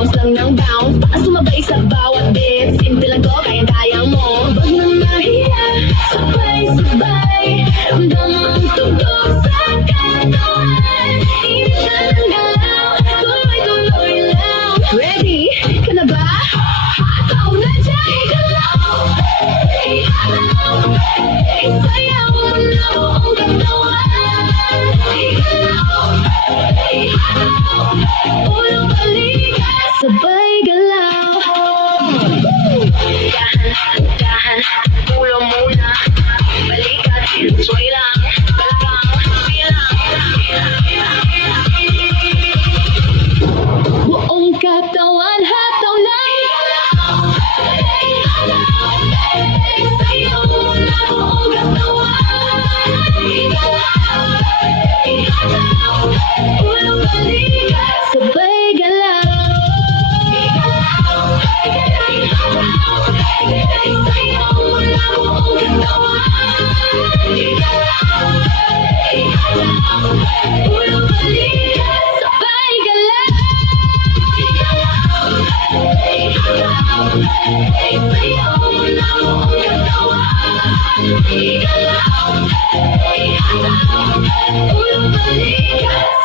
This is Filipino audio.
bounce lang ng bounce. Baka sumabay sa bawat beat. Simple lang to, kaya-kaya mo. Huwag nang mahiya, sabay-sabay. Ramdam ang tugtog sa katawan. Init na ng galaw, tuloy-tuloy lang. Ready? Ka na ba? Ikaw na dyan, galaw. Isayaw mo na buong katawan. Ulo balikan, sabay galaw. Dahan, ulo muna. Balikat, sway lang. Talagang bilang. Buong katawan, hataw lang. Isayaw mo na buong katawan. Ulo balikan, sabay galaw. Isayaw mo na buong katawan. Ulo balikan, sabay galaw. Isayaw mo na buong katawan. Ulo balikan.